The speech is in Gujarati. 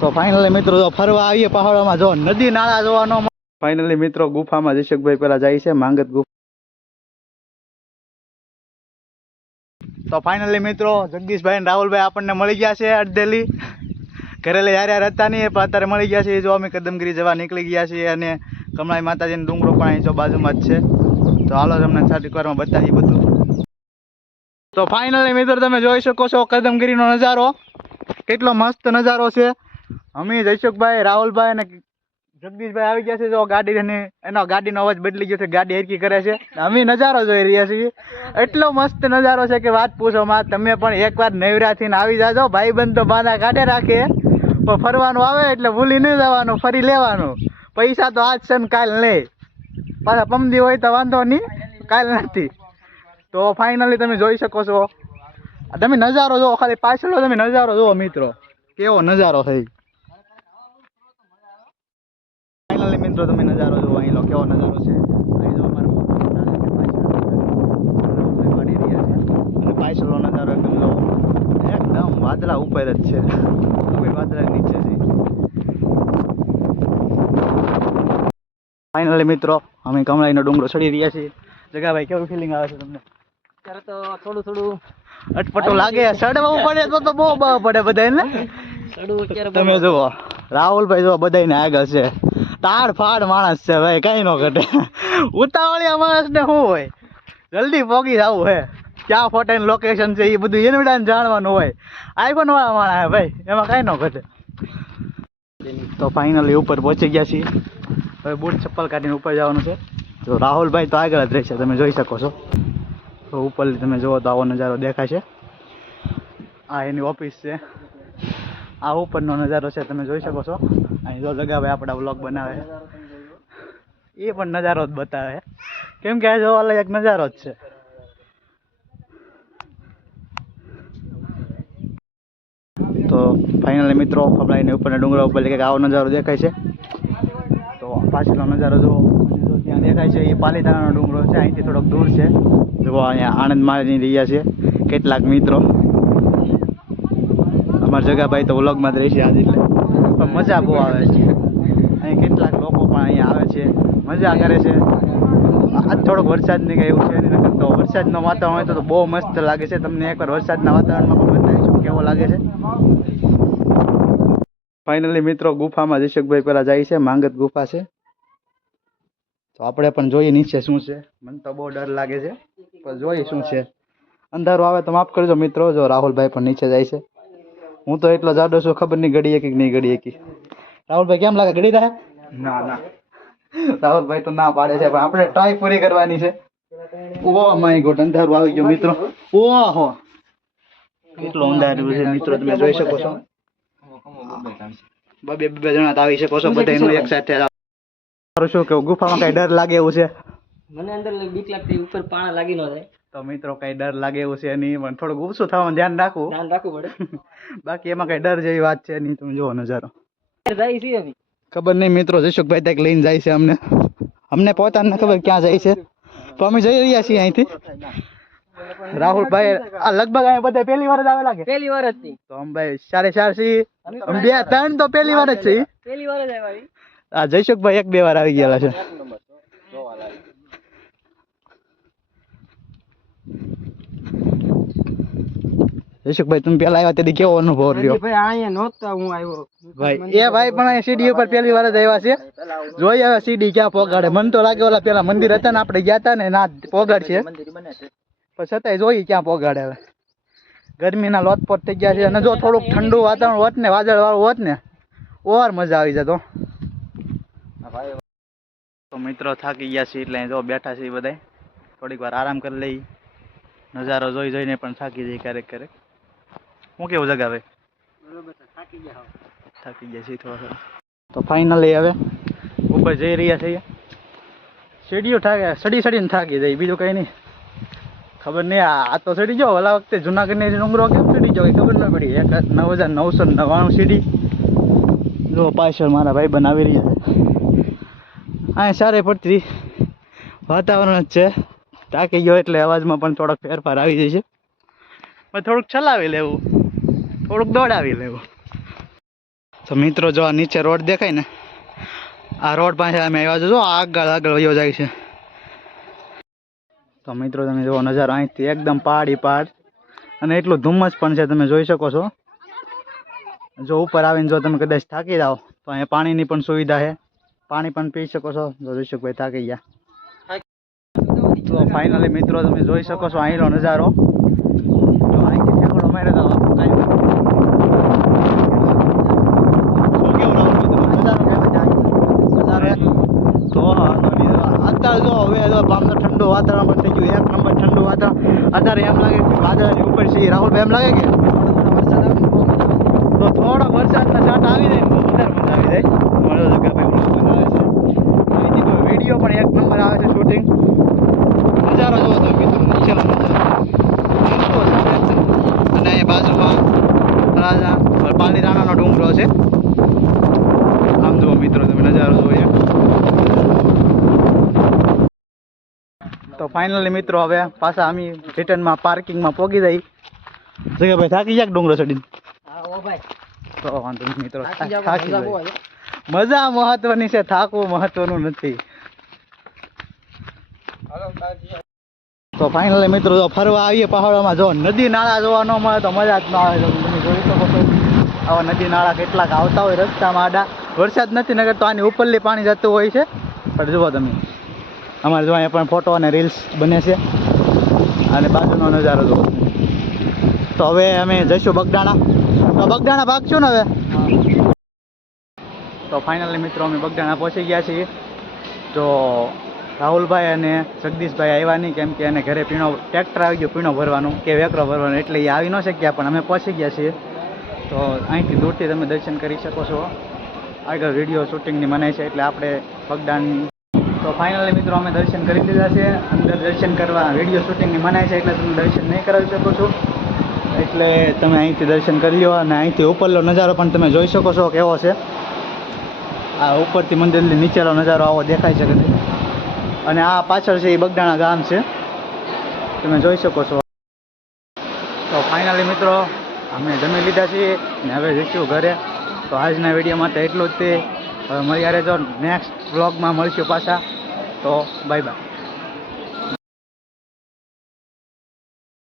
તો ફાઇનલી મિત્રો જો ફરવા આવીએ પહાડોમાં જો નદી નાળા જોવાનો ફાઇનલી મિત્રો ગુફામાં જશકભાઈ પેલા જાય છે માંગત ગુફા તો ફાઇનલી મિત્રો જગદીશભાઈ અને રાહુલભાઈ આપણને મળી ગયા છે અડધેલી ઘરેલે યાર યાર હતા નહીં પણ અત્યારે મળી ગયા છે જો અમે કદમગીરી જવા નીકળી ગયા છીએ અને કમળાઈ માતાજીનો ડુંગરો પણ અહીં જો બાજુમાં જ છે. તો હાલો તમને સારી વારમાં બતાવીએ બધું. તો ફાઇનલી મિત્રો તમે જોઈ શકો છો કદમગીરીનો નજારો. કેટલો મસ્ત નજારો છે. અમે જયસુખભાઈ, રાહુલભાઈ અને જગદીશભાઈ આવી ગયા છે જો ગાડી એનો ગાડીનો અવાજ બદલી ગયો છે, ગાડી હરકી કરે છે. અમે નજારો જોઈ રહ્યા છીએ. એટલો મસ્ત નજારો છે કે વાત પૂછો માં તમે પણ એકવાર નવરા આવી જાજો. ભાઈ બંધ તો બાંધા કાઢે રાખે. પણ ફરવાનું આવે એટલે ભૂલી નહીં જવાનું, ફરી લેવાનું. પૈસા તો આજ છે ને કાલ નહીં પાછા પમદી હોય તો વાંધો નહીં, કાલ નથી. તો ફાઇનલી તમે જોઈ શકો છો. તમે નજારો જુઓ, ખાલી પાછળ તમે નજારો જુઓ મિત્રો. કેવો નજારો છે ફાઇનલી મિત્રો તમે નજારો જુઓ. અહીં લો કેવો નજારો છે. અહીં જો અમારે મોટો પાછળ રહ્યા છે. અને પાછળનો નજારો એકદમ લો. એકદમ વાદળા ઉપર જ છે. વાદળા નીચે છે ફાઇનલી મિત્રો અમે કમળાઈનો ડુંગરો ચડી રહ્યા છીએ. જગાભાઈ કેવું ફિલિંગ આવે છે તમને? ત્યારે તો થોડું થોડું અટપટો લાગે. સડવું પડે તો તો બહુ બહુ પડે બધાને તમે જુઓ. રાહુલભાઈ જુઓ બધાને આગળ છે. તાડ ફાડ માણસ છે ભાઈ, કઈ નો ઘટે. ઉતાવળિયા માણસ ને શું હોય? જલ્દી પોગી જવું હે. ક્યાં ફોટાની લોકેશન છે એ બધું એને જાણવાનું હોય. આઈફોન વાળા માણસ હે ભાઈ, એમાં કઈ નો ઘટે. તો ફાઇનલી ઉપર પહોંચી ગયા છીએ. હવે બૂટ ચપ્પલ કાઢીને ઉપર જવાનું છે. તો રાહુલભાઈ તો આગળ જ રહેશે, તમે જોઈ શકો છો. તો ઉપરથી તમે જુઓ તો આવો નજારો દેખાય છે આ એની ઓફિસ છે. આ ઉપરનો નજારો છે, તમે જોઈ શકો છો. અહીં જો જગાભાઈ આપણા વ્લોગ બનાવે. એ પણ નજારો જ બતાવે. કેમ કે આ જોવા એક નજારો જ છે. તો ફાઇનલી મિત્રો ફફડાઈને ઉપરના ડુંગરા ઉપર કંઈક આવો નજારો દેખાય છે. તો પાછળનો નજારો જો ત્યાં દેખાય છે એ પાલીતાણાનો ડુંગરો છે. અહીંથી થોડોક દૂર છે. જુઓ અહીંયા આણંદ મારી રહ્યા છે કેટલાક મિત્રો. અમારા જગાભાઈ તો વ્લોગમાં જ રહી છે આજે એટલે. પણ મજા બહુ આવે છે. અહીં કેટલાક લોકો પણ અહીંયા આવે છે. મજા કરે છે. આજ થોડોક વરસાદ ને કંઈ એવું છે નહીં, નકર તો વરસાદનો વાતાવરણ હોય તો બહુ મસ્ત લાગે છે. તમને એકવાર વરસાદના વાતાવરણમાં પણ બતાવીશું કેવો લાગે છે. ફાઇનલી મિત્રો, ગુફામાં જશકભાઈ પહેલાં જાય છે. માંગત ગુફા છે. તો આપણે પણ જોઈએ નીચે શું છે. મને તો બહુ ડર લાગે છે. પણ જોઈએ શું છે. અંધારું આવે તો માફ કરજો મિત્રો. જો રાહુલભાઈ પણ નીચે જાય છે. હું તો એટલો જાડો છું ખબર નહીં ગડીએ કે નહીં ગડીએ કે રાહુલભાઈ કેમ લાગે? ગડી રહ્યા ના ના. રાહુલભાઈ તો ના પાડે છે પણ આપણે ટ્રાય પૂરી કરવાની છે. ઓ માય ગોડ અંધારું આવી ગયું મિત્રો. ઓહો કેટલું અંધારું છે મિત્રો તમે જોઈ શકો છો. બબે બબે જણા તો આવી શકો છો બધા એનું એક સાથે તારું શું કેવું ગુફામાં કઈ ડર લાગે એવું છે? મને અંદર like બીક લાગતી ઉપર પાણા લાગી ન જાય. તો મિત્રો કઈ ડર લાગે એવું છે નહીં પણ થોડુંક ઓછું થવાનું ધ્યાન રાખવું. ધ્યાન રાખવું પડે. બાકી એમાં કઈ ડર જેવી વાત છે નહીં તમે જુઓ નજારો. ખબર નહીં મિત્રો જશુકભાઈ ત્યાં લઈને જાય છે અમને. અમને પોતાને ખબર ક્યાં જાય છે. તો અમે જઈ રહ્યા છીએ અહીંથી. રાહુલભાઈ આ લગભગ અહીંયા બધા પહેલી વાર જ આવેલા કે પહેલી વાર જ તો અમે ભાઈ સાડે ચાર છીએ. બે ત્રણ તો પહેલી વાર જ છે પહેલી વાર જ આવ્યા આ જયસુખભાઈ એક બે વાર આવી ગયેલા છે. જયસુખભાઈ તમે પેલા આવ્યા તેથી કેવો અનુભવ રહ્યો? ભાઈ અહીંયા નહોતો હું આવ્યો. ભાઈ એ ભાઈ પણ અહીંયા સીડી ઉપર પહેલી વાર જ આવ્યા છે. જોઈ હવે સીડી ક્યાં પોગાડે. મને તો લાગે ઓલા પેલા મંદિર હતા ને આપણે ગયા હતા ને ના પોગાડ છે. પણ છતાંય જોઈએ ક્યાં પોગાડે હવે. ગરમીના લોથપોથ થઈ ગયા છે. અને જો થોડુંક ઠંડુ વાતાવરણ હોત ને વાદળ વાળું હોત ને ઓર મજા આવી જતો તો મિત્રો થાકી ગયા છે એટલે અહીં જો બેઠા છે બધા થોડીક વાર આરામ કરી લઈ નજારો જોઈ જોઈને પણ થાકી જાય ક્યારેક ક્યારેક. હું કેવું બરોબર થાકી ગયા થાકી ગયા છીએ થોડા થોડા. તો ફાઇનલી હવે? ઉપર જઈ રહ્યા છીએ. સીડીઓ થાકે સડી સડીને થાકી જાય બીજું કંઈ નહીં. ખબર નહીં આ આ તો સડી જાઓ ઓલા વખતે જુનાગઢની ડુંગરો કેમ સડી જો ખબર ન પડી. એક નવ હજાર નવસો નવ્વાણું સીડી. જો પાછળ મારા ભાઈ બનાવી રહ્યા છે. અહીંયા સારી પડતી વાતાવરણ જ છે. તાકી ગયો એટલે અવાજમાં પણ થોડોક ફેરફાર આવી જાય છે પણ થોડુંક ચલાવી લેવું. થોડુંક દોડાવી લેવું. તો મિત્રો, જો આ નીચે રોડ દેખાય ને, આ રોડ પાસે અમે આવ્યા જો, આગળ આગળ વયો જાય છે. તો મિત્રો, તમે જુઓ, નજારો અહીંથી એકદમ પહાડી પહાડ. અને એટલું ધુમ્મસ પણ છે, તમે જોઈ શકો છો. જો ઉપર આવીને જો તમે કદાચ થાકી જાઓ, તો અહીંયા પાણીની પણ સુવિધા છે. પાણી પણ પી શકો છો. જો ઋષિકભાઈ થાકી ગયા. તો ફાઇનલી મિત્રો, તમે જોઈ શકો છો અહીંનો નજારો જો અહીંથી ઠેકડો મારે તો આપણું કાંઈ શું કેવું રાહુલભાઈ તમારે? નજારો કેવો છે અહીં? નજારો એક? તો અત્યારે જો હવે જો આમ તો ઠંડુ વાતાવરણ પણ થઈ ગયું. એક નંબર ઠંડુ વાતાવરણ અત્યારે એમ લાગે કે વાદળની ઉપર છે રાહુલભાઈ એમ લાગે કે? તો થોડો વરસાદના છાંટા આવી જાય તો વધારે મજા આવી જાય. છે. અહીંથી તો વીડિયો પણ એક નંબર આવે છે શૂટિંગ નજારો જોવો તો મિત્રો. અને અહીંયા બાજુમાં રાજા પાલી રાણાનો ડુંગરો છે. આમ જુઓ મિત્રો, તમે નજારો જુઓ એક તો ફાઇનલી મિત્રો હવે પાછા અમે રિટર્નમાં પાર્કિંગમાં પહોંચી જઈ. જગ્યા ભાઈ થાકી જાય ડુંગરો ચડીને? હા તો વાંધો નહીં મિત્રો થાકી મજા જાય. મજા મહત્વની છે થાકવું મહત્વનું નથી. તો ફાઇનલી મિત્રો જો ફરવા આવીએ પહાડોમાં જો નદી નાળા જોવા ન મળે તો મજા જ ન આવે. તો તમે જોઈ શકો છો. આવા નદી નાળા કેટલાક આવતા હોય રસ્તામાં આડા. વરસાદ નથી નગર તો આની ઉપરલી પાણી જતું હોય છે. પણ જુઓ તમે. અમારે જો અહીંયા પણ ફોટો અને રીલ્સ બને છે. અને બાજુનો નજારો જોવો તો હવે અમે જઈશું બગડાણા તો બગદાણા ભાગશું ને હવે? તો ફાઇનલી મિત્રો અમે બગડાણા પહોંચી ગયા છીએ. તો રાહુલભાઈ અને જગદીશભાઈ આવ્યા નહીં, કેમ કે એને ઘરે પીણો ટ્રેક્ટર આવી ગયો પીણો ભરવાનું, કે વેકરો ભરવાનું, એટલે એ આવી ન શક્યા, પણ અમે પહોંચી ગયા છીએ. તો અહીંથી દૂરથી તમે દર્શન કરી શકો છો. આગળ વીડિયો શૂટિંગની મનાય છે, એટલે આપણે બગદાણની તો ફાઇનલી મિત્રો અમે દર્શન કરી લીધા છે. અંદર દર્શન કરવા વીડિયો શૂટિંગની મનાય છે એટલે તમે દર્શન નહીં કરાવી શકો છો. એટલે તમે અહીંથી દર્શન કરી લો અને અહીંથી ઉપરનો નજારો પણ તમે જોઈ શકો છો કેવો છે. આ ઉપરથી મંદિરની નીચેનો નજારો આવો દેખાઈ શકે છે અને આ પાછળ છે એ બગડાણા ગામ છે. તમે જોઈ શકો છો. તો ફાઇનલી મિત્રો, અમે જમી લીધા છીએ ને હવે જઈશું ઘરે. તો આજના વીડિયો માટે એટલું જ તે. હવે મળ્યા રહેજો નેક્સ્ટ વ્લોગમાં મળશું પાછા. と、バイバイ。